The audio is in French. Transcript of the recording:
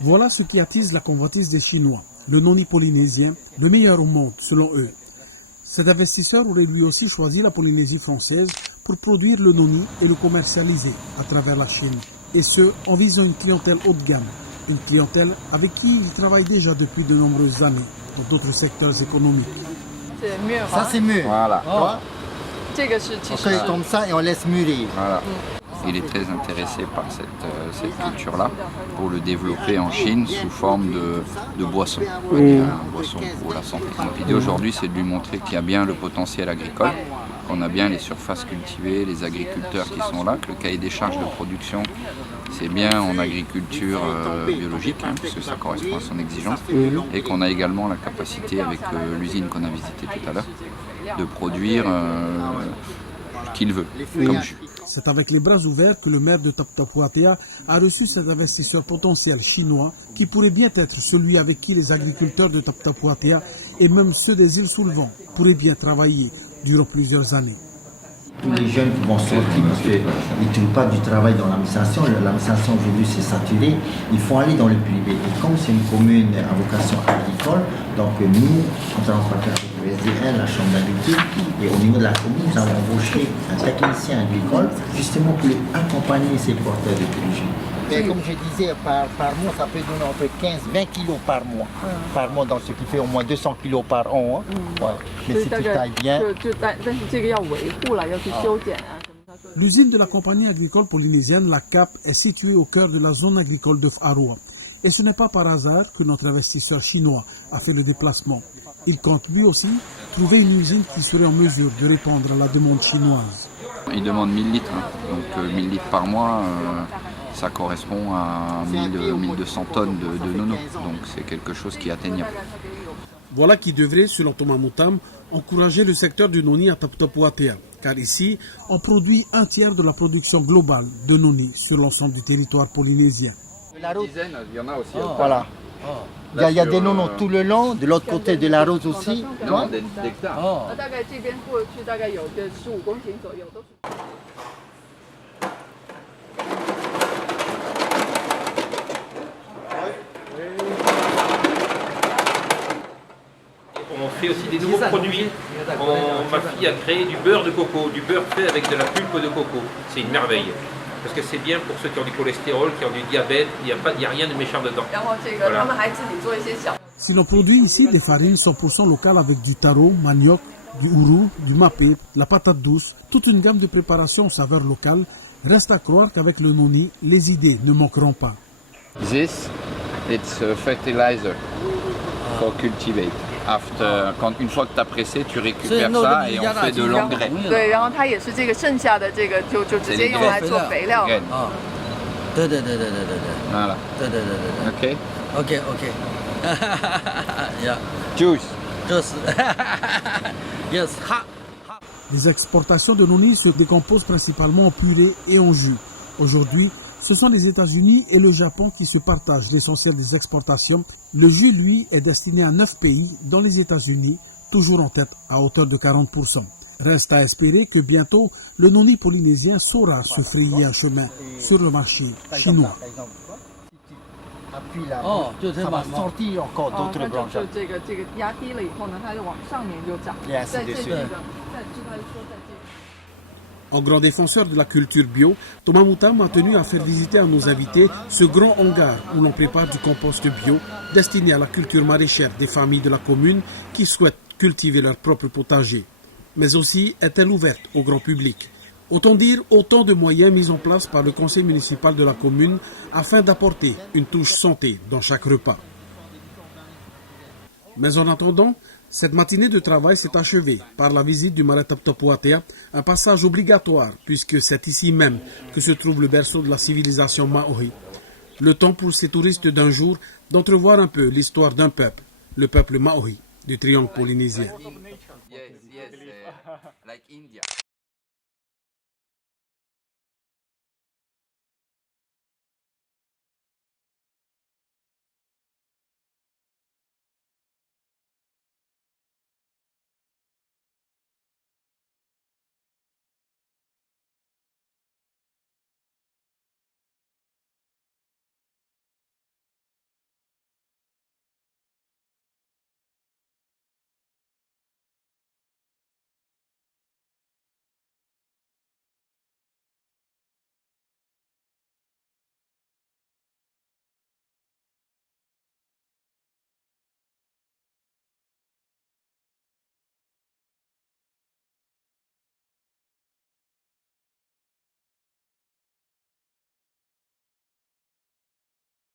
Voilà ce qui attise la convoitise des Chinois, le noni polynésien, le meilleur au monde selon eux. Cet investisseur aurait lui aussi choisi la Polynésie française pour produire le noni et le commercialiser à travers la Chine. Et ce, en visant une clientèle haut de gamme, une clientèle avec qui il travaille déjà depuis de nombreuses années dans d'autres secteurs économiques. Ça c'est mûr. Voilà. On fait comme ça et on laisse mûrir. Voilà. Il est très intéressé par cette culture-là pour le développer en Chine sous forme de boisson, on va dire, un boisson pour la santé. Donc l'idée aujourd'hui, c'est de lui montrer qu'il y a bien le potentiel agricole, qu'on a bien les surfaces cultivées, les agriculteurs qui sont là, que le cahier des charges de production, c'est bien en agriculture biologique, parce que ça correspond à son exigence, et qu'on a également la capacité, avec l'usine qu'on a visitée tout à l'heure, de produire qu'il veut, comme jus. C'est avec les bras ouverts que le maire de Taputapuatea a reçu cet investisseur potentiel chinois qui pourrait bien être celui avec qui les agriculteurs de Taputapuatea et même ceux des îles sous le vent pourraient bien travailler durant plusieurs années. Tous les jeunes qui vont sortir parce qu'ils ne trouvent pas du travail dans l'administration. L'administration aujourd'hui c'est saturé. Il faut aller dans le privé. Et comme c'est une commune à vocation agricole, donc nous, on travaille avec le SDL, la chambre d'agriculture, et au niveau de la commune, nous avons embauché un technicien agricole justement pour accompagner ces porteurs de projets. Et comme je disais, par mois, ça peut donner entre 15 et 20 kilos par mois. Par mois, donc ce qui fait au moins 200 kilos par an. Ouais. Mais si tu tailles bien. L'usine de la compagnie agricole polynésienne, la CAP, est située au cœur de la zone agricole de Wharoa. Et ce n'est pas par hasard que notre investisseur chinois a fait le déplacement. Il compte lui aussi trouver une usine qui serait en mesure de répondre à la demande chinoise. Il demande 1000 litres, donc 1000 litres par mois, ça correspond à 1200 tonnes de nono, donc c'est quelque chose qui est atteignable. Voilà qui devrait, selon Thomas Moutam, encourager le secteur du noni à Taputapuatea, car ici, on produit un tiers de la production globale de noni sur l'ensemble du territoire polynésien. Il y en a aussi. Voilà. Il y a des nonos tout le long, de l'autre côté de la rose aussi. Non, d'hectares. On fait aussi des nouveaux produits. Ma fille a créé du beurre de coco, du beurre fait avec de la pulpe de coco. C'est une merveille. Parce que c'est bien pour ceux qui ont du cholestérol, qui ont du diabète, il n'y a rien de méchant dedans. Voilà. Si l'on produit ici des farines 100% locales avec du taro, manioc, du ourou, du mapé, la patate douce, toute une gamme de préparations aux saveurs locales, reste à croire qu'avec le noni, les idées ne manqueront pas. This, it's a fertilizer for cultivate. Une fois que tu as pressé, tu récupères ça et on fait de l'engrais. Voilà. Ok. Juice. Yes. Les exportations de noni se décomposent principalement en purée et en jus. Aujourd'hui, ce sont les États-Unis et le Japon qui se partagent l'essentiel des exportations. Le jus, lui, est destiné à 9 pays, dont les États-Unis, toujours en tête à hauteur de 40%. Reste à espérer que bientôt, le noni polynésien saura se frayer un chemin sur le marché chinois. Appuie là, ça va sortir encore d'autres branches. Et ainsi de suite. En grand défenseur de la culture bio, Thomas Moutam a tenu à faire visiter à nos invités ce grand hangar où l'on prépare du compost bio destiné à la culture maraîchère des familles de la commune qui souhaitent cultiver leur propre potager. Mais aussi est-elle ouverte au grand public. Autant dire autant de moyens mis en place par le conseil municipal de la commune afin d'apporter une touche santé dans chaque repas. Mais en attendant, cette matinée de travail s'est achevée par la visite du marais Taputapuatea, un passage obligatoire puisque c'est ici même que se trouve le berceau de la civilisation maori. Le temps pour ces touristes d'un jour d'entrevoir un peu l'histoire d'un peuple, le peuple maori du triangle polynésien.